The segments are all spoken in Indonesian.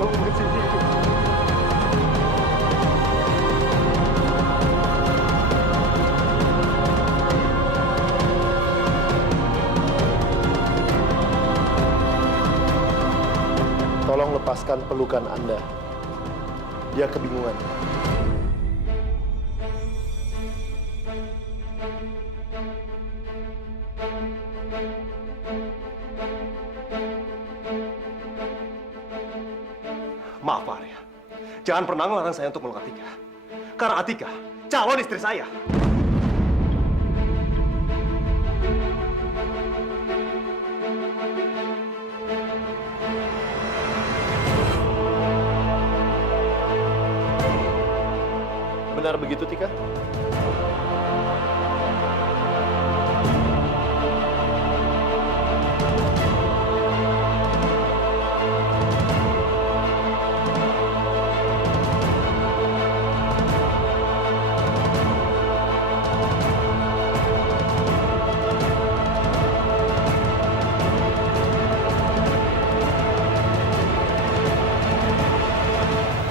kamu masih hidup. Tolong lepaskan pelukan Anda. Dia kebingungan. Maaf, Pak Arya. Jangan pernah melarang saya untuk meluk Atika. Karena Atika calon istri saya. Benar begitu, Tika?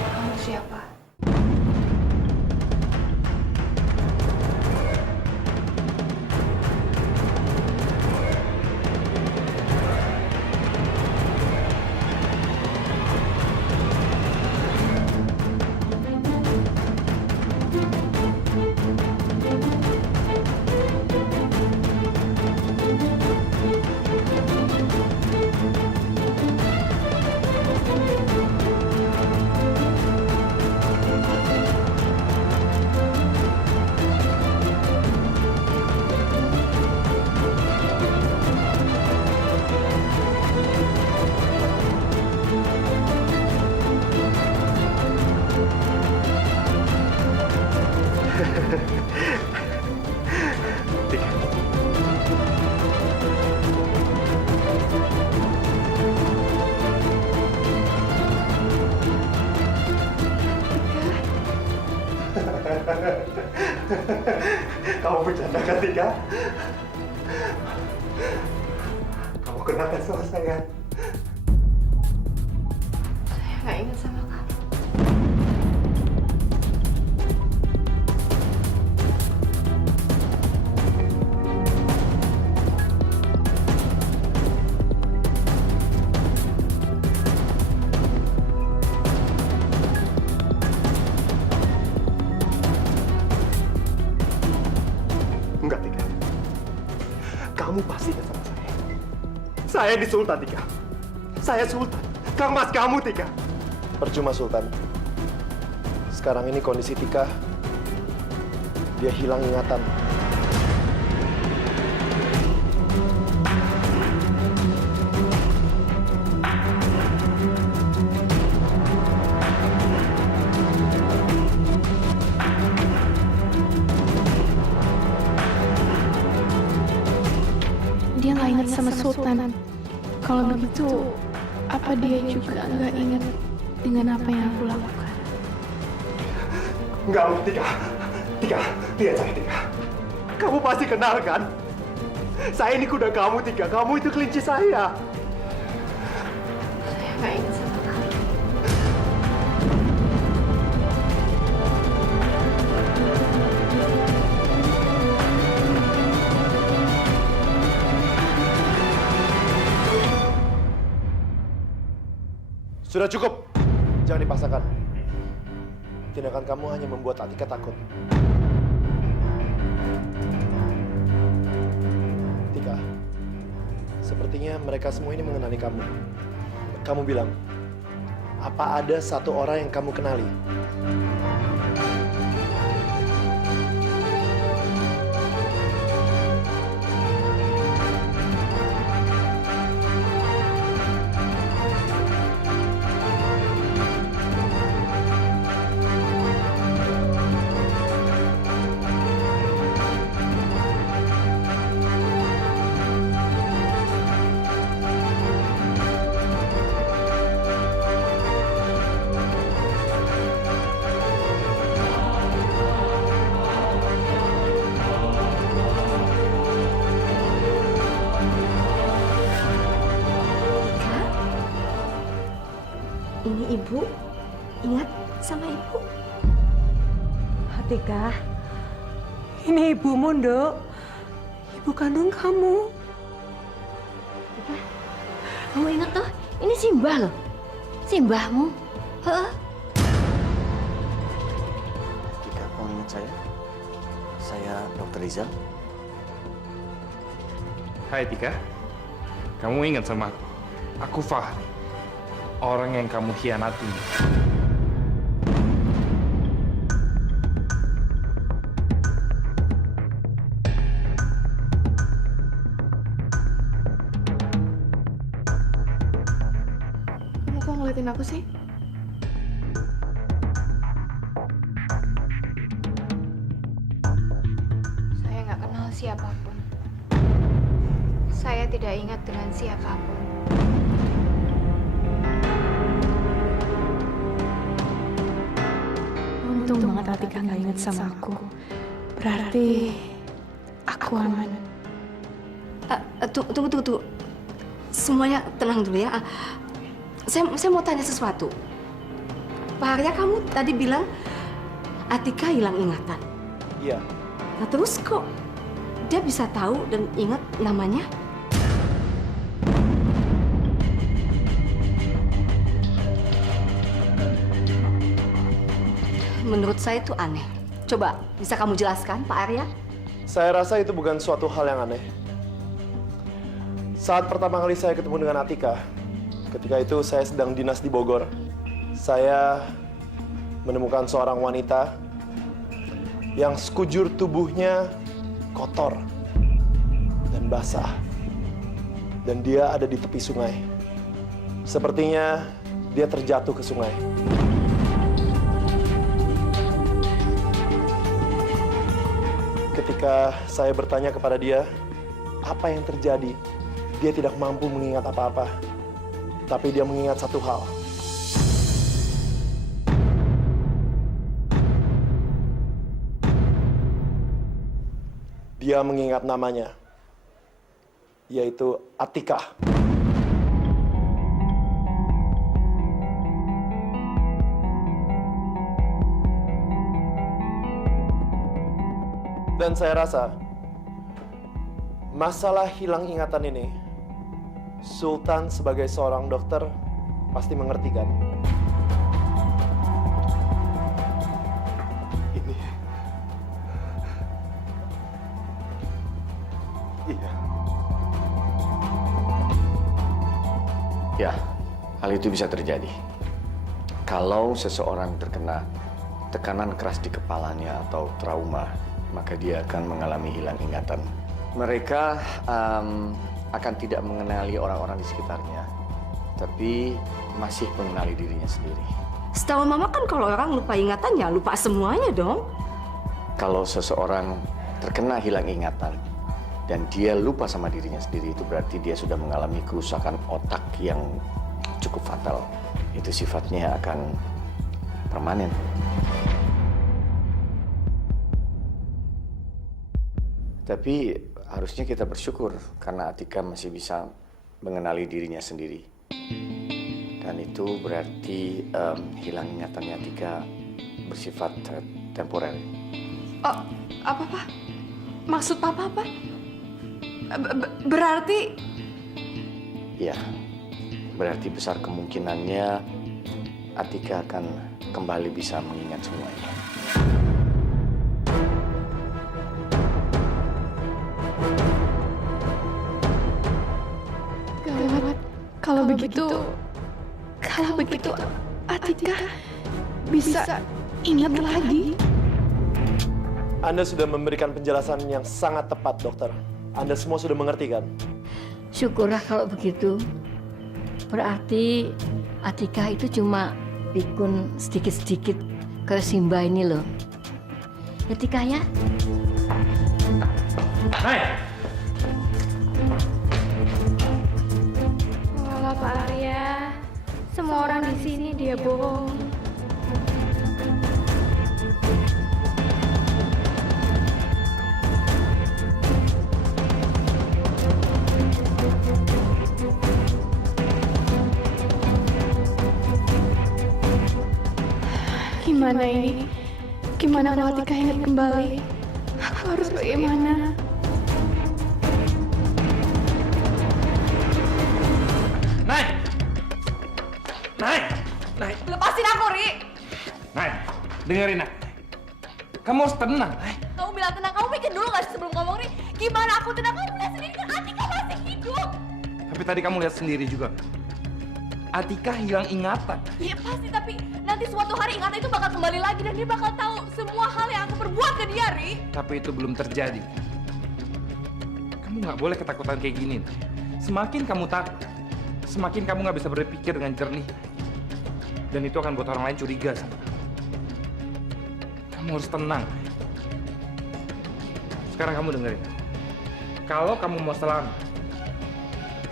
Kamu siapa? Kamu bercanda kan, Tika? Kamu kenal kan sama saya? Saya nggak ingat sama kamu. Enggak, Tika. Kamu pasti ingat sama saya. Saya di Sultan, Tika. Saya Sultan. Kang Mas kamu, Tika. Percuma, Sultan. Sekarang ini kondisi Tika, dia hilang ingatan. Dia nggak ingat sama Sultan. Kalau begitu, apa dia juga nggak ingat dengan apa yang aku lakukan? Enggak, Tika. Tika, lihat saya, Tika. Kamu pasti kenal, kan? Saya ini kuda kamu, Tika. Kamu itu kelinci saya. Saya nggak ingat sama kamu. Sudah cukup. Jangan dipaksakan. Tindakan kamu hanya membuat Atika takut. Tika, sepertinya mereka semua ini mengenali kamu. Kamu bilang, apa ada satu orang yang kamu kenali? Ini ibu, ingat sama ibu. Atika, ini ibumu, Nduk. Ibu kandung kamu. Kamu ingat toh, ini Simbah loh. Simbahmu. Heeh. Tika, kamu ingat saya? Saya Dr. Rizal. Hai Tika, kamu ingat sama aku? Aku Fahri, orang yang kamu hianati. Kamu kok ngeliatin aku sih? Saya nggak kenal siapapun. Saya tidak ingat dengan siapapun. Untung banget Atika nggak ingat sama aku. Berarti aku aman. Tunggu. Semuanya tenang dulu ya. Saya mau tanya sesuatu. Pak Arya, kamu tadi bilang Atika hilang ingatan. Iya, Nah terus kok dia bisa tahu dan ingat namanya? Menurut saya itu aneh. Coba bisa kamu jelaskan, Pak Arya? saya rasa itu bukan suatu hal yang aneh. Saat pertama kali saya ketemu dengan Atika, ketika itu saya sedang dinas di Bogor. Saya menemukan seorang wanita yang sekujur tubuhnya kotor dan basah. Dan dia ada di tepi sungai. Sepertinya dia terjatuh ke sungai. Ketika saya bertanya kepada dia, apa yang terjadi? Dia tidak mampu mengingat apa-apa. Tapi dia mengingat satu hal. Dia mengingat namanya, yaitu Atika. Dan saya rasa masalah hilang ingatan ini, Sultan sebagai seorang dokter pasti mengerti kan? Ini. Iya. Ya, hal itu bisa terjadi. Kalau seseorang terkena tekanan keras di kepalanya atau trauma, maka dia akan mengalami hilang ingatan. Mereka akan tidak mengenali orang-orang di sekitarnya, tapi masih mengenali dirinya sendiri. Setahu Mama kan kalau orang lupa ingatannya, lupa semuanya dong. Kalau seseorang terkena hilang ingatan dan dia lupa sama dirinya sendiri, itu berarti dia sudah mengalami kerusakan otak yang cukup fatal. Itu sifatnya akan permanen. Tapi harusnya kita bersyukur karena Atika masih bisa mengenali dirinya sendiri. Dan itu berarti hilang ingatannya Atika bersifat temporer. Oh, apa, Pak? Maksud Papa apa? Berarti Ya, berarti besar kemungkinannya Atika akan kembali bisa mengingat semuanya. gawat. Kalau begitu Atika bisa ingat lagi. Anda sudah memberikan penjelasan yang sangat tepat, dokter. Anda semua sudah mengerti kan? Syukurlah kalau begitu. Berarti Atika itu cuma pikun sedikit-sedikit ke Simba ini loh. Ya Tika ya? Hai, Walah Pak Arya, semua orang di sini dia bohong. Gimana ini? Gimana kalau Atika ingat kembali? Aku harus bagaimana? Nay! Nay! Nay! Lepasin aku, Ri! Nay! Dengerin aku. Kamu harus tenang, Nay. Kamu bilang tenang, kamu pikir dulu gak sih sebelum ngomong, Ri? Gimana aku tenang? Kamu lihat sendiri kan Atika masih hidup. Tapi tadi kamu lihat sendiri juga. Atika hilang ingatan. Iya pasti, tapi nanti suatu hari ingatan itu bakal kembali lagi dan dia bakal tahu semua hal yang aku perbuat ke dia, Ri. Tapi itu belum terjadi. Kamu nggak boleh ketakutan kayak gini, Nay. Semakin kamu takut, semakin kamu nggak bisa berpikir dengan jernih. Dan itu akan buat orang lain curiga sama kamu. Kamu harus tenang. Sekarang kamu dengerin. Kalau kamu mau selamat,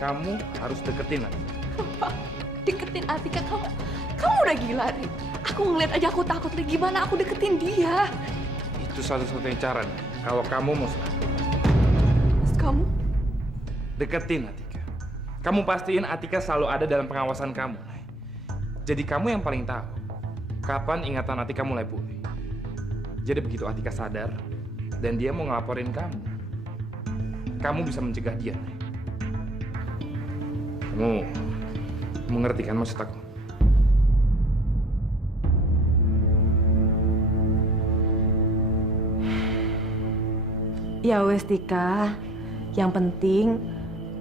kamu harus deketin Atika. Deketin Atika, kamu udah gila, Ri. Aku ngeliat aja aku takut, Ri. Gimana aku deketin dia? Itu satu-satunya cara, Nay. Kalau kamu mau selamat. Terus kamu? Deketin Atika. Kamu pastiin Atika selalu ada dalam pengawasan kamu, Nay. Jadi kamu yang paling tahu kapan ingatan Atika mulai pulih. Jadi begitu Atika sadar dan dia mau ngelaporin kamu bisa mencegah dia, Nay. Kamu mengerti kan maksud aku? Ya wes Tika, yang penting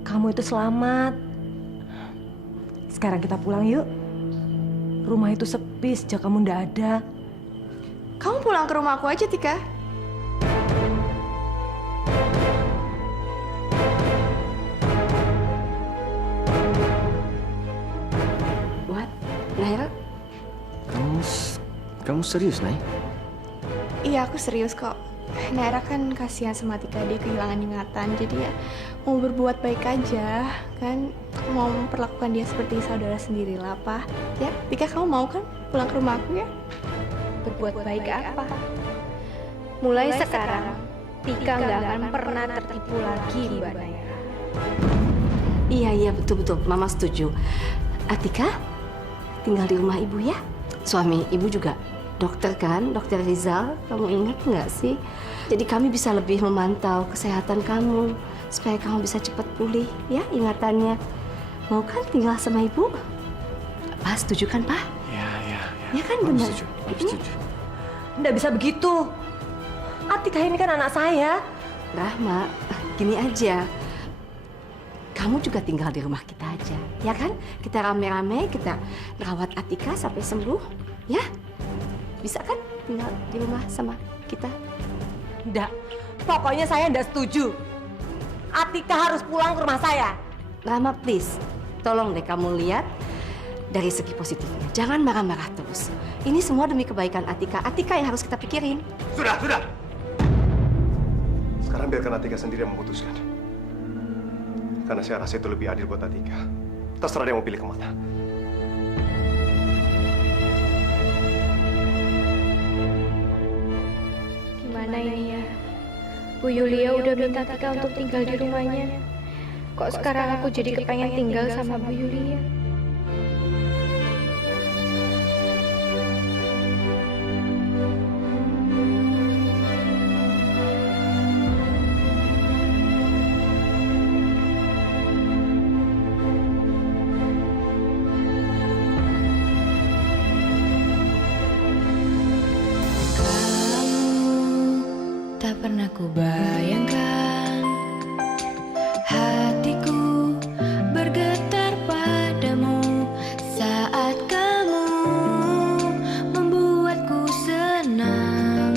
kamu itu selamat. Sekarang kita pulang yuk. Rumah itu sepi sejak kamu ndak ada. Kamu pulang ke rumah aku aja, Tika. What? Naira? Kamu serius, Nay? Iya, aku serius kok. Naira kan kasihan sama Tika, dia kehilangan ingatan. Jadi ya mau berbuat baik aja, kan? Mau memperlakukan dia seperti saudara sendiri lah, Pak. Ya, Tika kamu mau kan pulang ke rumah aku ya? Berbuat baik apa? Mulai sekarang, Tika nggak akan pernah tertipu lagi, Mbak Naira. Iya, betul-betul. Mama setuju. Atika, tinggal di rumah ibu ya. Suami ibu juga dokter kan, dokter Rizal. Kamu ingat nggak sih? Jadi kami bisa lebih memantau kesehatan kamu supaya kamu bisa cepat pulih ya ingatannya. Mau kan tinggal sama ibu? Pak setuju kan, Pak? Ya kan Kamu benar. setuju? Kamu setuju? Ndak bisa begitu. Atika ini kan anak saya. Rahma, gini aja. Kamu juga tinggal di rumah kita aja, ya kan? Kita rame-rame, kita rawat Atika sampai sembuh, ya? Bisa kan tinggal di rumah sama kita? Ndak. Pokoknya saya ndak setuju. Atika harus pulang ke rumah saya. Rahma, please. Tolong deh kamu lihat dari segi positifnya. Jangan marah-marah terus. Ini semua demi kebaikan Atika. Atika yang harus kita pikirin. Sudah. Sekarang biarkan Atika sendiri yang memutuskan. Karena saya rasa itu lebih adil buat Atika. Terserah dia mau pilih kemana. Gimana ini ya? Bu Yulia udah minta Tika untuk tinggal di rumahnya. Kok sekarang aku jadi kepengen tinggal sama Bu Yulia? Tak pernah ku bayangkan hatiku bergetar padamu saat kamu membuatku senang,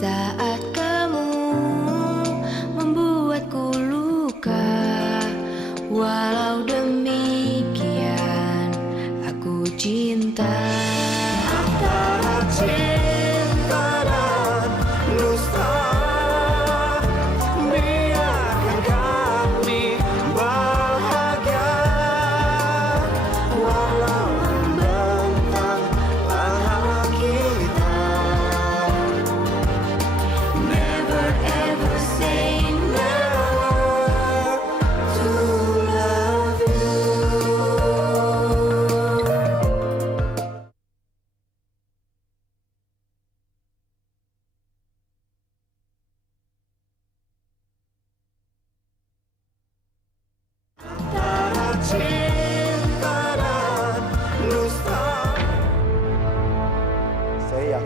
saat kamu membuatku luka. Walau demikian aku cinta. Antara cinta dan dusta, biarkan kami bahagia. Walau membentang pahala kita, never ever say never to love you.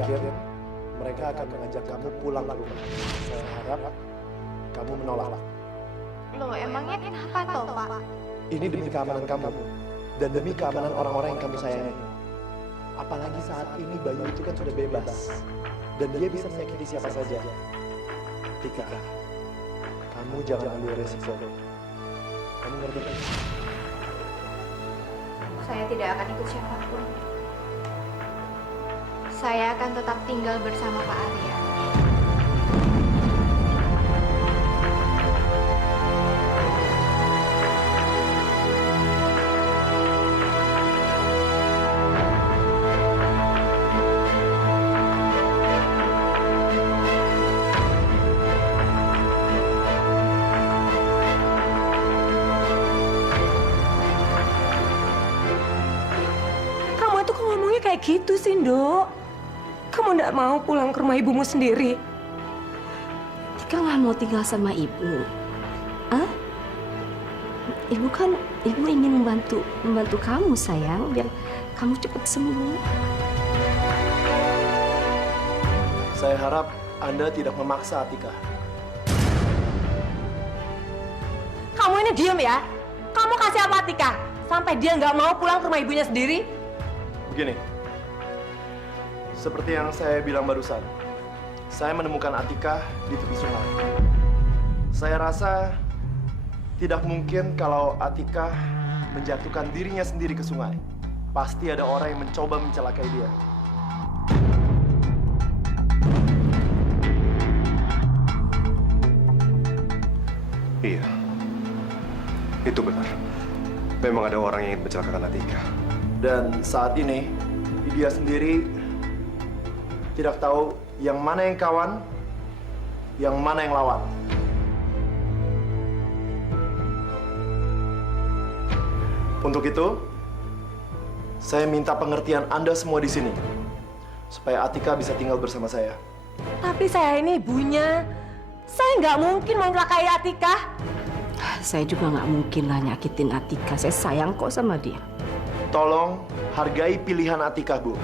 yakin mereka akan mengajak kamu pulang ke rumah. Saya harap kamu menolak. Loh, emangnya kenapa toh, Pak? Ini demi keamanan kamu dan demi keamanan orang-orang yang kamu sayangi. Apalagi saat ini Bayu itu kan sudah bebas dan dia bisa menyakiti siapa saja. Tika, kamu jangan ambil resiko. Kamu ngerti kan? Saya tidak akan ikut siapapun. Saya akan tetap tinggal bersama Pak Arya. Kamu itu kok ngomongnya kayak gitu sih, Nduk? Kamu nggak mau pulang ke rumah ibumu sendiri? Tika nggak mau tinggal sama ibu. Hah? Ibu ingin membantu kamu sayang, biar kamu cepat sembuh. Saya harap Anda tidak memaksa Atika. Kamu ini diem ya? Kamu kasih apa Tika? Sampai dia nggak mau pulang ke rumah ibunya sendiri? Begini, seperti yang saya bilang barusan, saya menemukan Atika di tepi sungai. Saya rasa tidak mungkin kalau Atika menjatuhkan dirinya sendiri ke sungai. Pasti ada orang yang mencoba mencelakai dia. Iya, itu benar. Memang ada orang yang ingin mencelakakan Atika. Dan saat ini, dia sendiri tidak tahu yang mana yang kawan, yang mana yang lawan. Untuk itu, saya minta pengertian Anda semua di sini, supaya Atika bisa tinggal bersama saya. Tapi saya ini ibunya. Saya nggak mungkin mencelakai Atika. Saya juga nggak mungkin lah nyakitin Atika. Saya sayang kok sama dia. Tolong hargai pilihan Atika, Bu.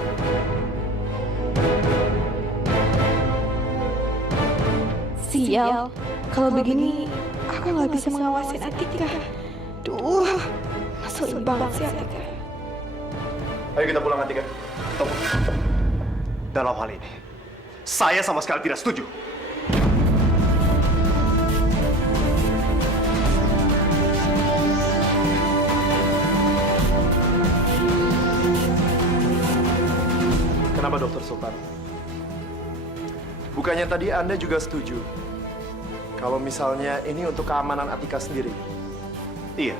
Sial, kalau begini aku nggak bisa mengawasin Atika. Duh, ngeselin banget sih Atika. Ayo kita pulang, Atika. Tunggu. Dalam hal ini, saya sama sekali tidak setuju. Kenapa, Dokter Sultan? Bukannya tadi Anda juga setuju kalau misalnya ini untuk keamanan Atika sendiri? Iya.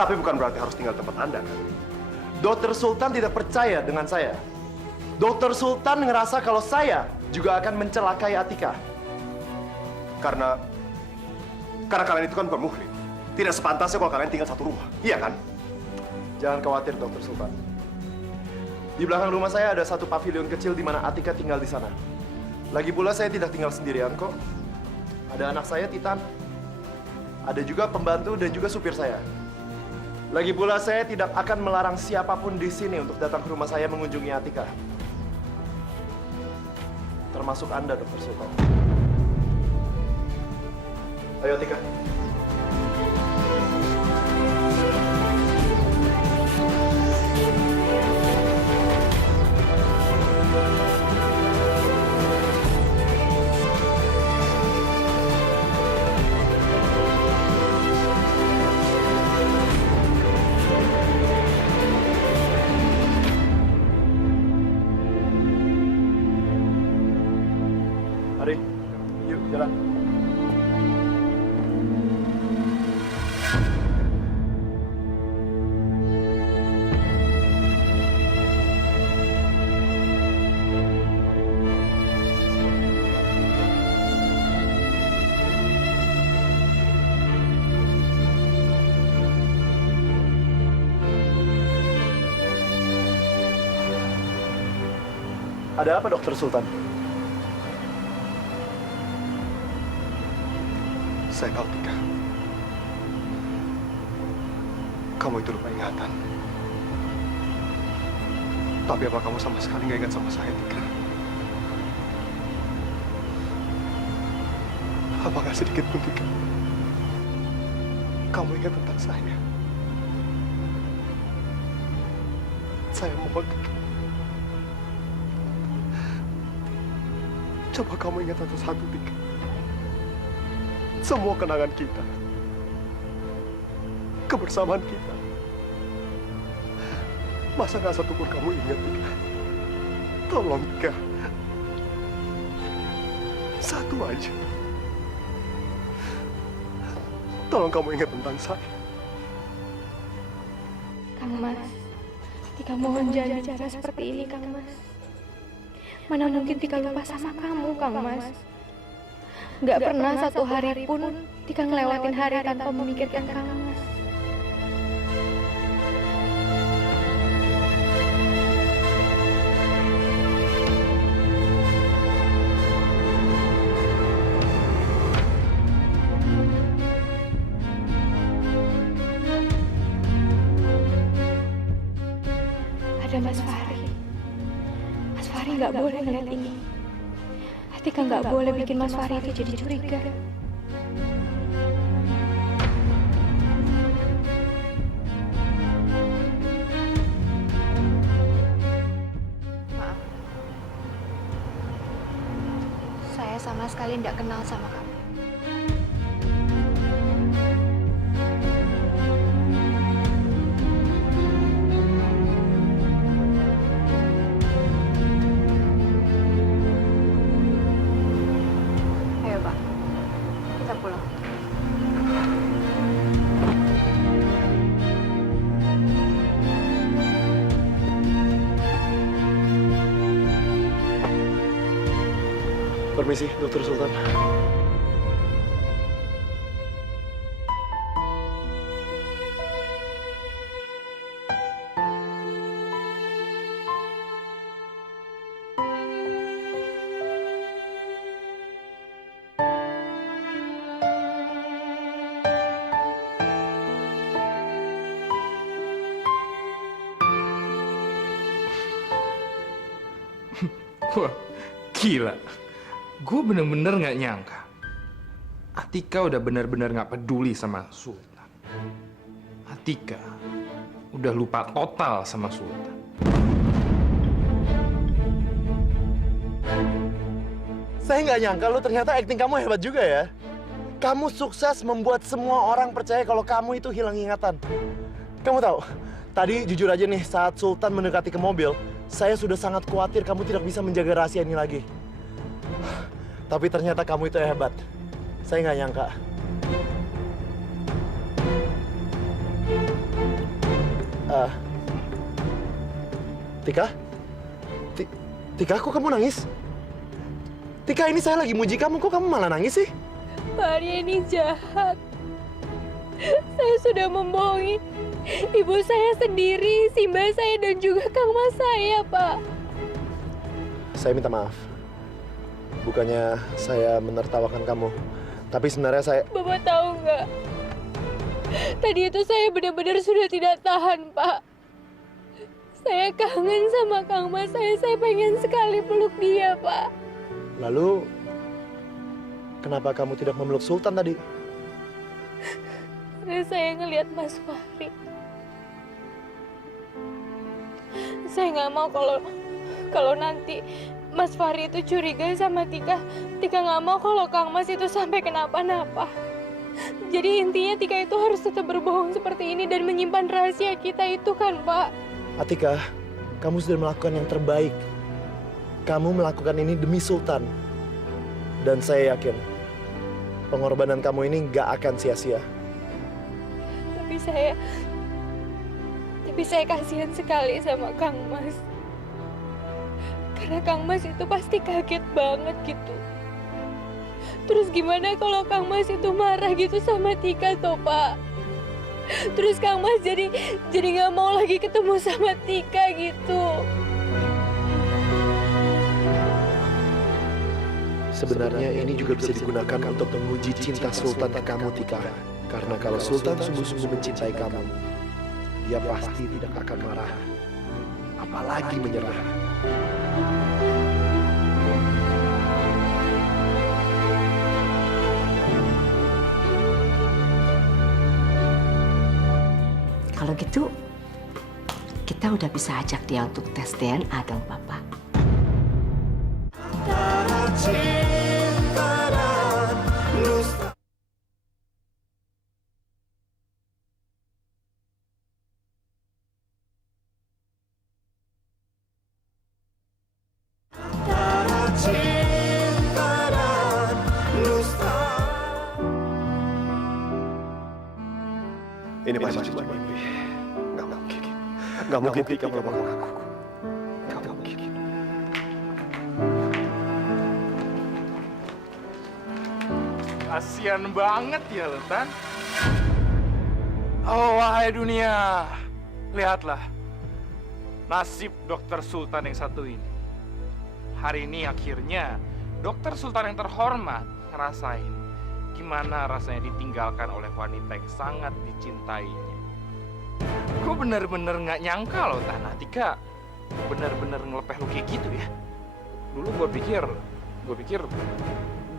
Tapi bukan berarti harus tinggal di tempat Anda, kan? Dokter Sultan tidak percaya dengan saya. Dokter Sultan ngerasa kalau saya juga akan mencelakai Atika. Karena kalian itu kan bukan muhrim. Tidak sepantasnya kalau kalian tinggal satu rumah. Iya kan? Jangan khawatir, Dokter Sultan. Di belakang rumah saya ada satu pavilion kecil di mana Atika tinggal di sana. Lagi pula saya tidak tinggal sendirian kok. Ada anak saya, Titan. Ada juga pembantu dan juga supir saya. Lagi pula saya tidak akan melarang siapapun di sini untuk datang ke rumah saya mengunjungi Atika. Termasuk Anda, Dokter Sultan. Ayo, Atika. Mari, yuk jalan. Ada apa, Dokter Sultan? Saya tahu, Tika. Kamu itu lupa ingatan. Tapi apa kamu sama sekali nggak ingat sama saya, Tika? Apa nggak sedikit pun, Tika? Kamu ingat tentang saya? Saya mohon, Tika. Coba kamu ingat satu-satu, Tika. Semua kenangan kita. Kebersamaan kita. Masa nggak satu pun kamu ingat, Tika? Tolong, Tika. Satu aja. Tolong kamu ingat tentang saya. Kang Mas, Tika mohon jangan bicara seperti ini, Kang Mas. Mana mungkin Tika lupa sama kamu, Kang Mas. Gak pernah satu hari pun Tika ngelewatin hari tanpa memikirkan Kang Mas. Ada Mas Fahri. Mas Fahri nggak boleh ngeliat ini. Tika nggak boleh bikin Mas Fahri itu jadi curiga. Maaf. Saya sama sekali nggak kenal sama kamu. Ayo, Pak. Kita pulang. Permisi, Dokter Sultan. Wah, gila. Gue bener-bener gak nyangka. Atika udah bener-bener gak peduli sama Sultan. Atika udah lupa total sama Sultan. Saya nggak nyangka lu ternyata akting kamu hebat juga ya. Kamu sukses membuat semua orang percaya kalau kamu itu hilang ingatan. Kamu tahu, tadi jujur aja nih saat Sultan mendekati ke mobil, saya sudah sangat khawatir kamu tidak bisa menjaga rahasia ini lagi. Tapi ternyata kamu itu hebat. Saya nggak nyangka. Tika? Tika, kok kamu nangis? Tika, ini saya lagi muji kamu, kok kamu malah nangis sih? Fahri ini jahat. Saya sudah membohongi ibu saya sendiri, Simba saya dan juga Kang Mas saya, Pak. Saya minta maaf. Bukannya saya menertawakan kamu, tapi sebenarnya saya... Bapak tahu nggak? Tadi itu saya benar-benar sudah tidak tahan, Pak. Saya kangen sama Kang Mas saya pengen sekali peluk dia, Pak. Lalu, kenapa kamu tidak memeluk Sultan tadi? Karena saya ngelihat Mas Fahri. Saya nggak mau kalau nanti Mas Fahri itu curiga sama Tika. Tika nggak mau kalau Kang Mas itu sampai kenapa-napa. Jadi intinya Tika itu harus tetap berbohong seperti ini dan menyimpan rahasia kita itu kan, Pak? Atika, kamu sudah melakukan yang terbaik. Kamu melakukan ini demi Sultan. Dan saya yakin, pengorbanan kamu ini nggak akan sia-sia. Tapi saya kasihan sekali sama Kang Mas. Karena Kang Mas itu pasti kaget banget gitu. Terus gimana kalau Kang Mas itu marah gitu sama Tika toh, Pak? Terus Kang Mas jadi nggak mau lagi ketemu sama Tika gitu. Sebenarnya ini juga bisa digunakan untuk menguji cinta Sultan ke kamu, Tika. Karena kalau Sultan sungguh-sungguh mencintai kamu, dia pasti tidak akan marah. apalagi menyerah. Kalau gitu, kita udah bisa ajak dia untuk tes DNA dong, Papa. Antara cinta dan dusta. Antara cinta dan dusta. Ini masih cuma mimpi. Nggak mungkin. Nggak mungkin Tika melakukan aku. Nggak mungkin. Kasian banget ya lo, Tan. Oh, wahai dunia. Lihatlah. Nasib Dokter Sultan yang satu ini. Hari ini akhirnya Dokter Sultan yang terhormat ngerasain gimana rasanya ditinggalkan oleh wanita yang sangat dicintainya. Gue bener-bener nggak nyangka loh, Tan. Tika bener-bener ngelepeh lu kayak gitu ya. Dulu gue pikir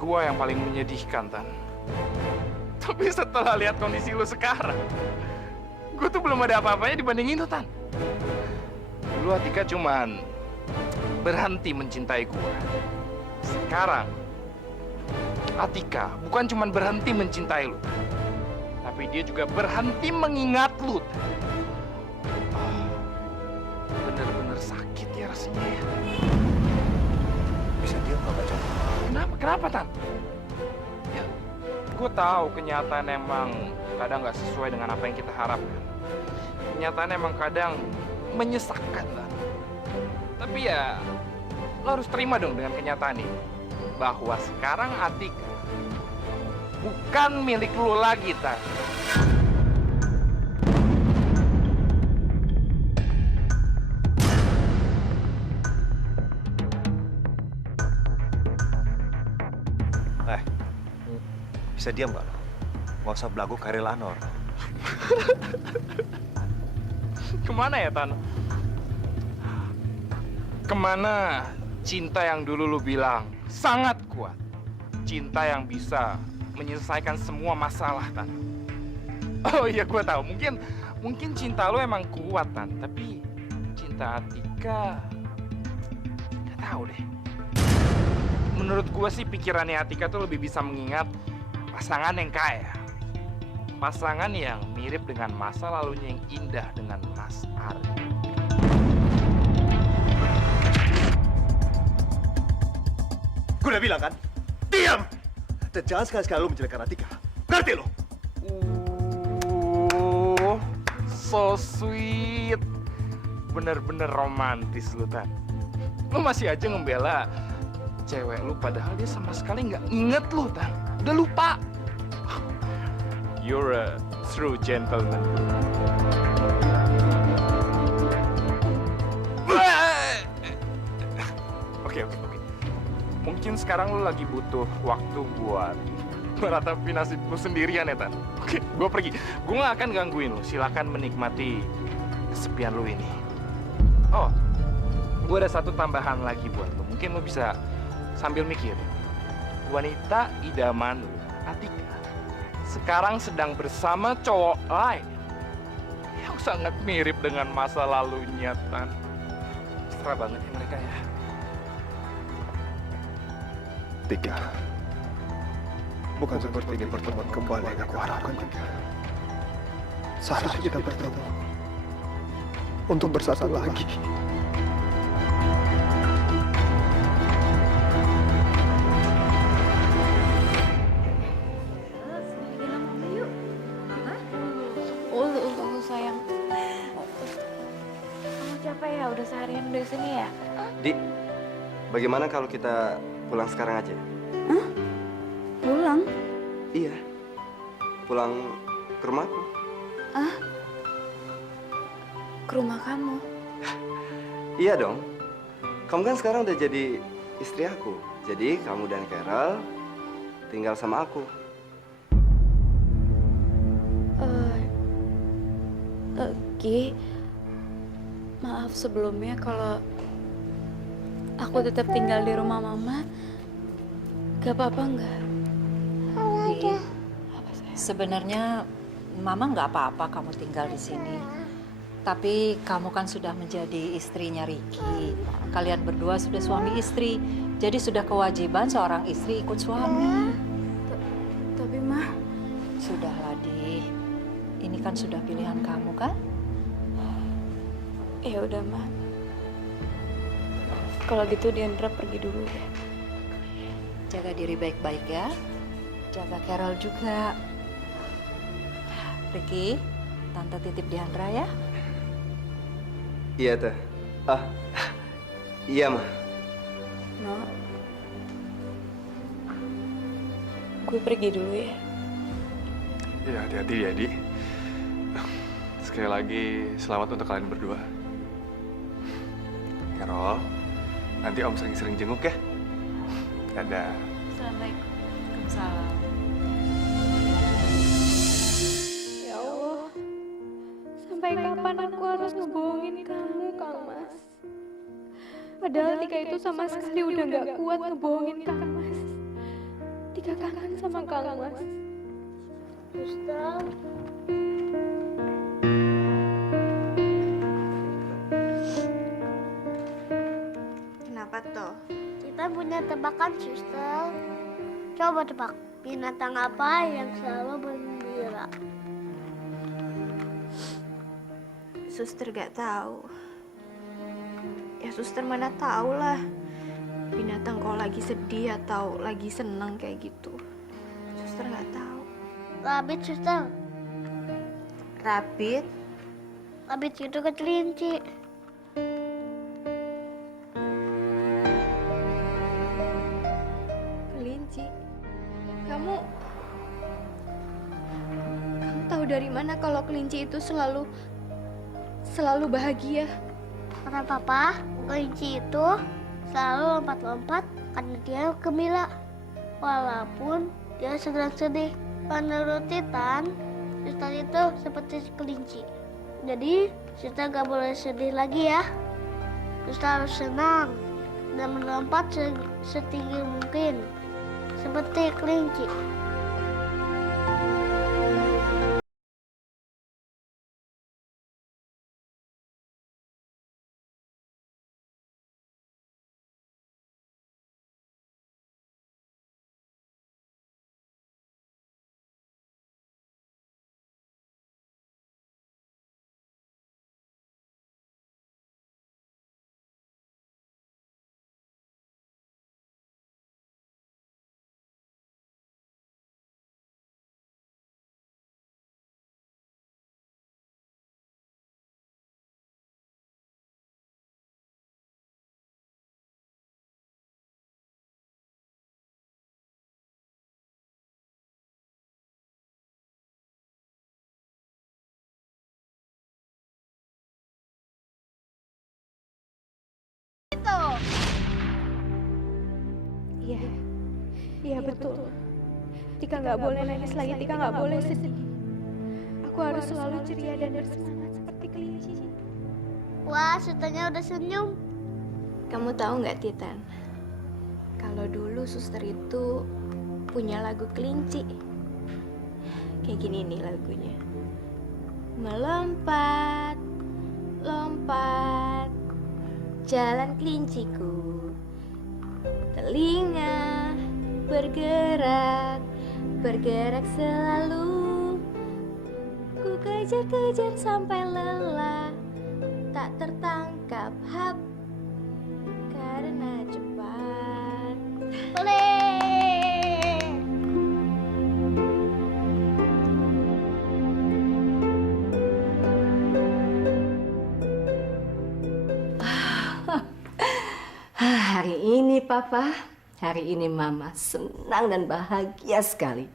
gue yang paling menyedihkan, Tan. Tapi setelah lihat kondisi lu sekarang, gue tuh belum ada apa-apanya dibandingin lu, Tan. Dulu Atika cuman berhenti mencintai gue. Sekarang, Atika bukan cuman berhenti mencintai lu, tapi dia juga berhenti mengingat lu. Bener-bener sakit ya rasanya ya. Bisa diam nggak, Baca? Kenapa, Tan? Ya, gue tahu kenyataan emang kadang nggak sesuai dengan apa yang kita harapkan. Kenyataan emang kadang menyesakkan, Tan. Tapi ya, lo harus terima dong dengan kenyataan ini. Bahwa sekarang Atika bukan milik lo lagi, Tan. Bisa diam nggak lo? Nggak usah belagu Kairil Anwar. Kemana ya, Tan? Kemana cinta yang dulu lu bilang sangat kuat? Cinta yang bisa menyelesaikan semua masalah, Tan. Oh iya, gue tahu. Mungkin cinta lu emang kuat, Tan. Tapi cinta Atika, nggak tahu deh. Menurut gue sih pikirannya Atika tuh lebih bisa mengingat pasangan yang kaya. Pasangan yang mirip dengan masa lalunya yang indah dengan Mas Ardi. Gue udah bilang kan, diam! Dan jangan sekali-sekali lo menjelekkan Atika. Ngerti lo? So sweet. Bener-bener romantis lu, Tan. Lu masih aja ngebela cewek lu, padahal dia sama sekali nggak inget lu, Tan. Udah lupa. You're a true gentleman. Oke. Mungkin sekarang lu lagi butuh waktu buat meratapi nasib lu sendirian ya, Tan. Oke, gue pergi. Gue gak akan gangguin lu. Silakan menikmati kesepian lu ini. Oh, gue ada satu tambahan lagi buat lu. Mungkin lu bisa sambil mikir. Wanita idaman lu, Atika, sekarang sedang bersama cowok lain yang sangat mirip dengan masa lalunya, Tan. Mesra banget ya mereka ya. Tika, bukan seperti ini pertemuan kembali yang aku harapkan, Tika. Seharusnya kita bertemu untuk bersatu lagi. Tunggu sayang. Kamu capek ya? Udah seharian di sini ya? Di, bagaimana kalau kita pulang sekarang aja? Pulang? Iya, pulang ke rumahku. Ke rumah kamu? Iya dong, kamu kan sekarang udah jadi istri aku. Jadi kamu dan Carol tinggal sama aku. Ki, Maaf sebelumnya kalau aku tetap tinggal di rumah Mama. Gak apa-apa nggak? Di, sebenarnya Mama nggak apa-apa kamu tinggal di sini. Tapi kamu kan sudah menjadi istrinya Ricky. Kalian berdua sudah suami istri. Jadi sudah kewajiban seorang istri ikut suami. Tapi Ma, Sudahlah, Di. Ini kan sudah pilihan kamu kan? ya udah Ma. Kalau gitu Diandra pergi dulu ya. Jaga diri baik-baik ya. Jaga Carol juga. Ricky, Tante titip Diandra ya. Iya, Teh. Iya, Ma. No, gue pergi dulu ya. Ya, hati-hati ya, Di. Sekali lagi, selamat untuk kalian berdua. Carol, nanti Om sering-sering jenguk ya. Dadah. Assalamualaikum. Salam. Ya Allah, sampai kapan aku harus ngebohongin kamu, Kang Mas? Padahal Tika itu sama sekali udah gak kuat ngebohongin Kang Mas. Tika kangen sama Kang Mas. Suster. Kenapa toh? Kita punya tebakan, Suster. Coba tebak, binatang apa yang selalu bergembira? Suster gak tahu. Ya suster mana tahu lah. Binatang kalau lagi sedih atau lagi senang kayak gitu. Suster gak tahu. Rabbit, Suster. Rabbit? Rabbit itu kelinci. Kelinci? Kamu tahu dari mana kalau kelinci itu selalu bahagia? Karena Papa, kelinci itu selalu lompat-lompat karena dia gembira. Walaupun dia sedang sedih. Menurut Titan, Suster itu seperti kelinci. Jadi, Suster gak boleh sedih lagi ya. Suster harus senang dan melompat setinggi mungkin. Seperti kelinci. Iya betul. Tika nggak boleh nangis lagi, Tika nggak boleh sedih. Aku harus selalu ceria dan bersemangat seperti kelinci. Wah, Susternya udah senyum. Kamu tahu nggak, Titan? Kalau dulu suster itu punya lagu kelinci. Kayak gini nih lagunya. Melompat, lompat, jalan kelinciku. Telinga bergerak, bergerak selalu. Ku kejar-kejar sampai lelah, tak tertangkap hap karena cepat. Boleh. Hari ini Papa, hari ini Mama senang dan bahagia sekali.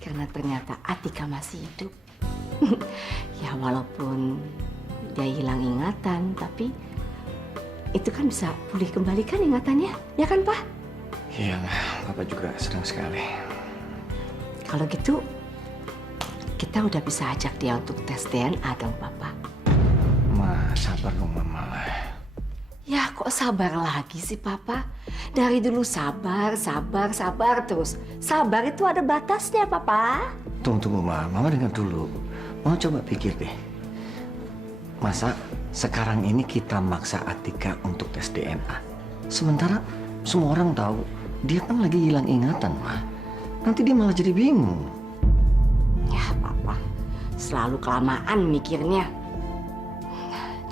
Karena ternyata Atika masih hidup. Ya walaupun dia hilang ingatan, tapi itu kan bisa pulih kembali kan ingatannya, ya kan Pak? Iya, Papa juga senang sekali. Kalau gitu, kita udah bisa ajak dia untuk tes DNA dong Papa. Ma, sabar dong Mama. Ya kok sabar lagi sih Papa? Dari dulu sabar terus. Sabar itu ada batasnya Papa. Tunggu Mama dengar dulu. Mau coba pikir deh. Masa sekarang ini kita maksa Atika untuk tes DNA? Sementara semua orang tahu dia kan lagi hilang ingatan, Ma. Nanti dia malah jadi bingung. Ya Papa, selalu kelamaan mikirnya.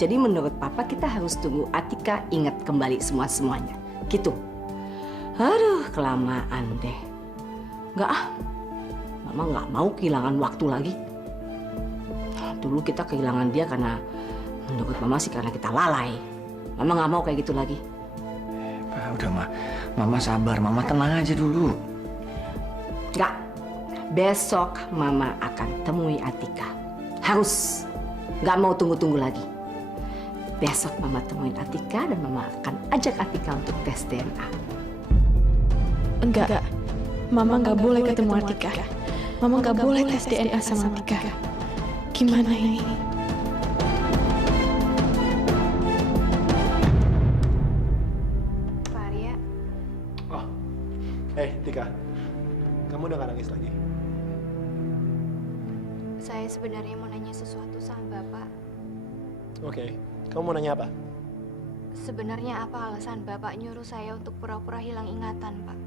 Jadi menurut Papa kita harus tunggu Atika ingat kembali semuanya. Gitu. Aduh, kelamaan deh. Nggak ah, Mama nggak mau kehilangan waktu lagi. Dulu kita kehilangan dia karena menurut Mama sih karena kita lalai. Mama nggak mau kayak gitu lagi. Udah Ma, Mama sabar, Mama tenang aja dulu. Nggak, besok Mama akan temui Atika. Harus, nggak mau tunggu-tunggu lagi. Besok Mama temuin Atika dan Mama akan ajak Atika untuk tes DNA. Enggak. Mama nggak boleh ketemu Atika. Mama nggak boleh tes DNA sama Atika. Gimana ini? Pak Arya, Oh, Tika, kamu udah gak nangis lagi? saya sebenarnya mau nanya sesuatu sama Bapak. Oke, kamu mau nanya apa? Sebenarnya apa alasan Bapak nyuruh saya untuk pura-pura hilang ingatan, Pak?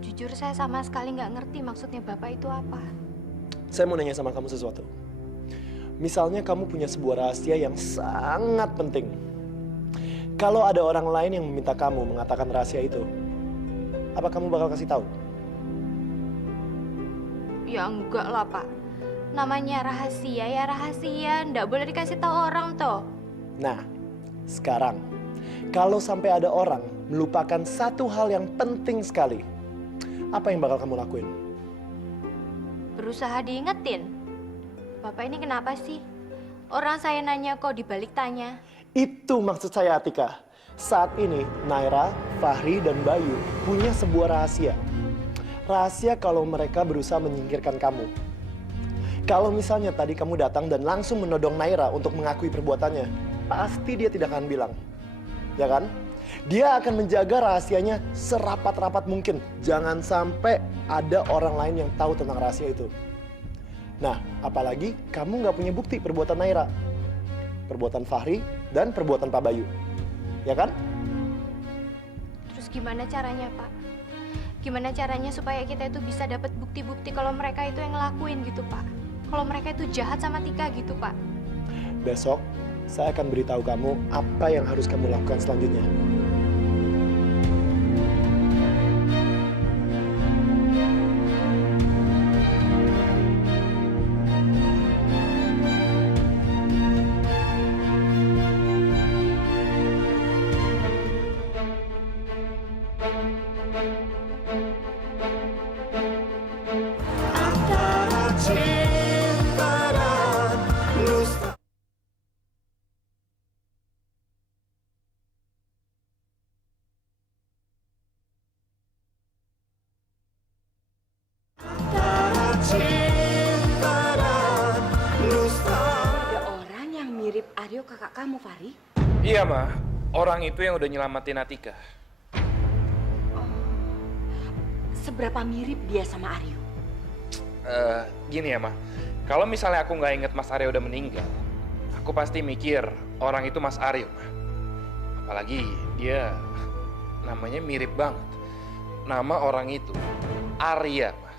Jujur saya sama sekali nggak ngerti maksudnya Bapak itu apa. Saya mau nanya sama kamu sesuatu. Misalnya kamu punya sebuah rahasia yang sangat penting. Kalau ada orang lain yang meminta kamu mengatakan rahasia itu, apa kamu bakal kasih tahu? Ya enggak lah, Pak. Namanya rahasia ya rahasia, nggak boleh dikasih tahu orang toh. Nah, sekarang kalau sampai ada orang melupakan satu hal yang penting sekali, apa yang bakal kamu lakuin? Berusaha diingetin. Bapak ini kenapa sih? Orang saya nanya kok dibalik tanya. Itu maksud saya, Atika. Saat ini, Naira, Fahri, dan Bayu punya sebuah rahasia. Rahasia kalau mereka berusaha menyingkirkan kamu. Kalau misalnya tadi kamu datang dan langsung menodong Naira untuk mengakui perbuatannya, pasti dia tidak akan bilang. Ya kan? Dia akan menjaga rahasianya serapat-rapat mungkin. Jangan sampai ada orang lain yang tahu tentang rahasia itu. Nah, apalagi kamu nggak punya bukti perbuatan Naira, perbuatan Fahri, dan perbuatan Pak Bayu. Ya kan? Terus gimana caranya, Pak? Gimana caranya supaya kita itu bisa dapat bukti-bukti kalau mereka itu yang ngelakuin gitu, Pak? Kalau mereka itu jahat sama Tika gitu, Pak? Besok, saya akan beritahu kamu apa yang harus kamu lakukan selanjutnya. Antara cinta dan dusta. Antara cinta dan dusta. Ada orang yang mirip Aryo kakak kamu, Fahri? Iya, Ma. Orang itu yang udah nyelamatin Atika. Seberapa mirip dia sama Aryo? Gini ya, Ma. Kalau misalnya aku nggak inget Mas Aryo udah meninggal, aku pasti mikir orang itu Mas Aryo, Ma. Apalagi dia namanya mirip banget. Nama orang itu Arya, Ma.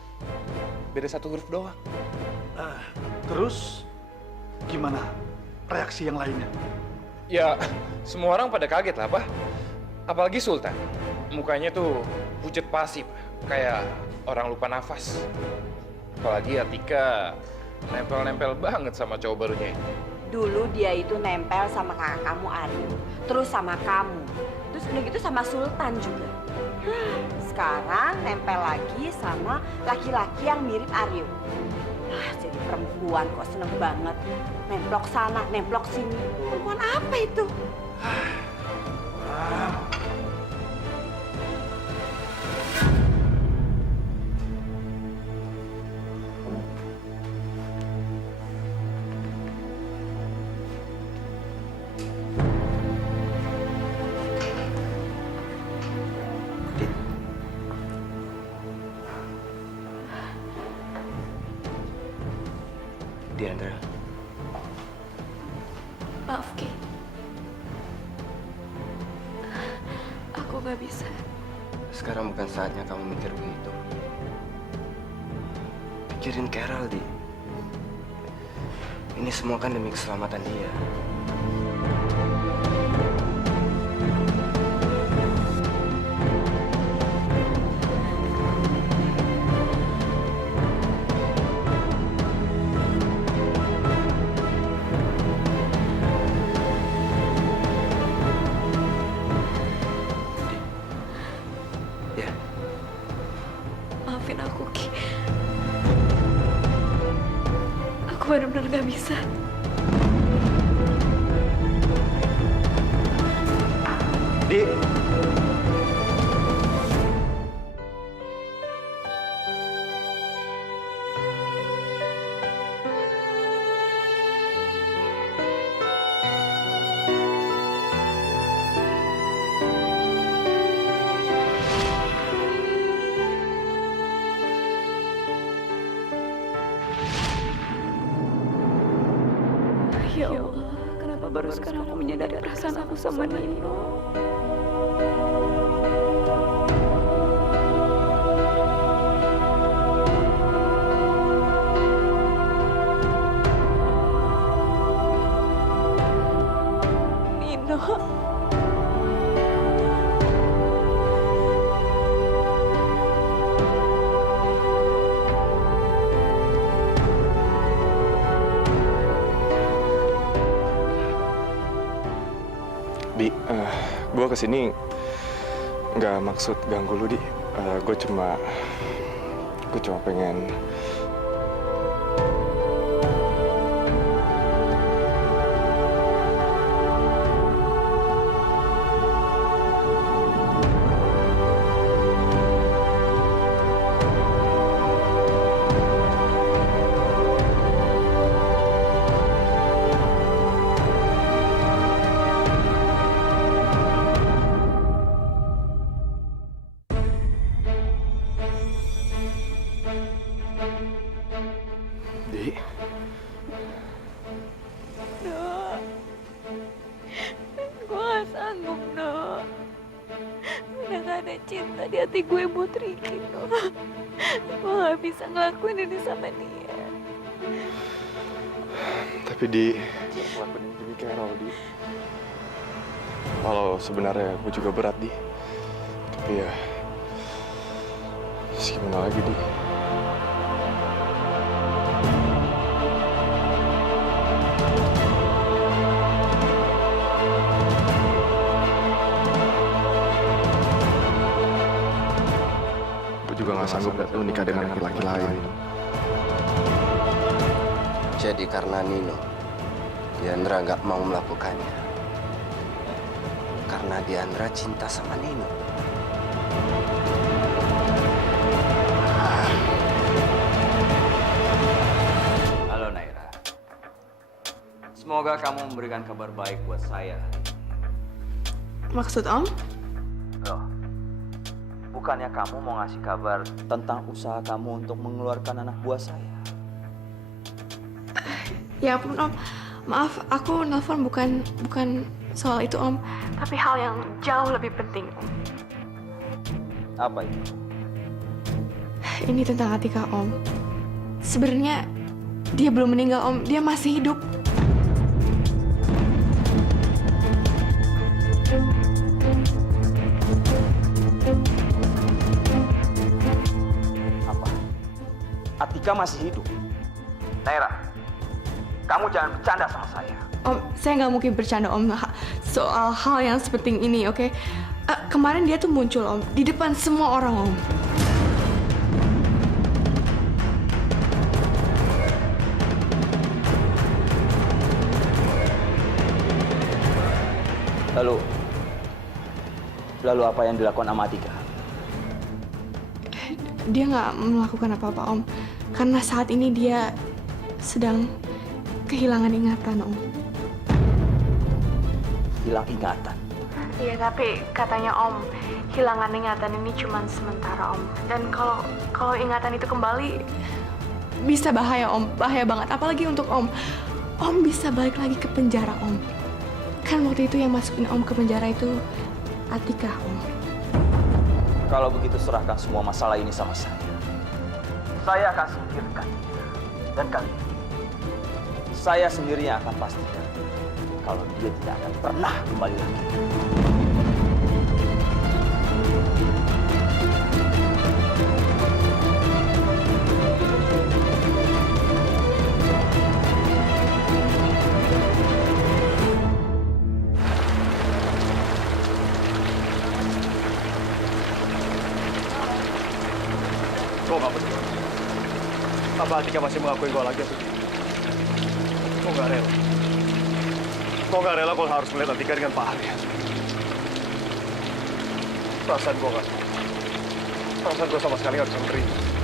Beda satu huruf doang. Terus gimana reaksi yang lainnya? Ya, semua orang pada kaget lah, Pak. Apalagi Sultan. Mukanya tuh pucet pasi, Pak. Kayak orang lupa nafas. Apalagi Atika nempel-nempel banget sama cowok barunya ini. Dulu dia itu nempel sama kakak kamu Aryo, terus sama kamu, terus udah gitu sama Sultan juga. Sekarang nempel lagi sama laki-laki yang mirip Aryo. Jadi perempuan kok seneng banget. Nemplok sana, nemplok sini. Perempuan apa itu? nggak bisa. Sekarang bukan saatnya kamu mikir begitu. Pikirin Carol, Di. Ini semua kan demi keselamatan dia. Maafin aku, Ki. Aku benar-benar gak bisa. Di. Ya Allah, kenapa baru sekarang aku menyadari perasaan aku sama Nino? Nino. Di, gue kesini nggak maksud ganggu lu, Di. Gue cuma pengen Cinta di hati gue buat Ricky, no. Gue gak bisa ngelakuin ini sama dia. tapi Di ngelakuin ini demi Carol, Di. Walau sebenarnya gue juga berat, Di. Tapi ya gimana lagi, Di? Juga nggak sanggup lihat lu nikah dengan laki-laki lain. Jadi karena Nino, Diandra nggak mau melakukannya. Karena Diandra cinta sama Nino. Halo Naira. Semoga kamu memberikan kabar baik buat saya. Maksud Om? Loh, bukannya kamu mau ngasih kabar tentang usaha kamu untuk mengeluarkan anak buah saya? Ya ampun Om, maaf aku nelfon bukan soal itu Om, tapi hal yang jauh lebih penting Om. Apa itu? Ini tentang Atika Om. Sebenarnya dia belum meninggal Om, dia masih hidup. Atika masih hidup. Naira, kamu jangan bercanda sama saya. Om, saya nggak mungkin bercanda Om soal hal yang sepenting ini, oke? Kemarin dia tuh muncul Om, di depan semua orang Om. Lalu apa yang dilakukan sama Atika? Dia nggak melakukan apa-apa Om, karena saat ini dia sedang kehilangan ingatan Om. Hilang ingatan? Iya, tapi katanya Om, hilangan ingatan ini cuma sementara Om. Dan kalau ingatan itu kembali, bisa bahaya Om, bahaya banget. Apalagi untuk Om, Om bisa balik lagi ke penjara Om. Kan waktu itu yang masukin Om ke penjara itu Atika Om. Kalau begitu serahkan semua masalah ini sama saya. Saya akan singkirkan dia. Dan kali ini, saya sendiri yang akan pastikan kalau dia tidak akan pernah kembali lagi. Kok nggak betul? Apa Atika masih mengakui gue lagi atau tidak? Kok nggak rela? Kok nggak rela kalau harus melihat Atika dengan Pak Arya? Perasaan gue nggak. Perasaan gue sama sekali nggak bisa menerima.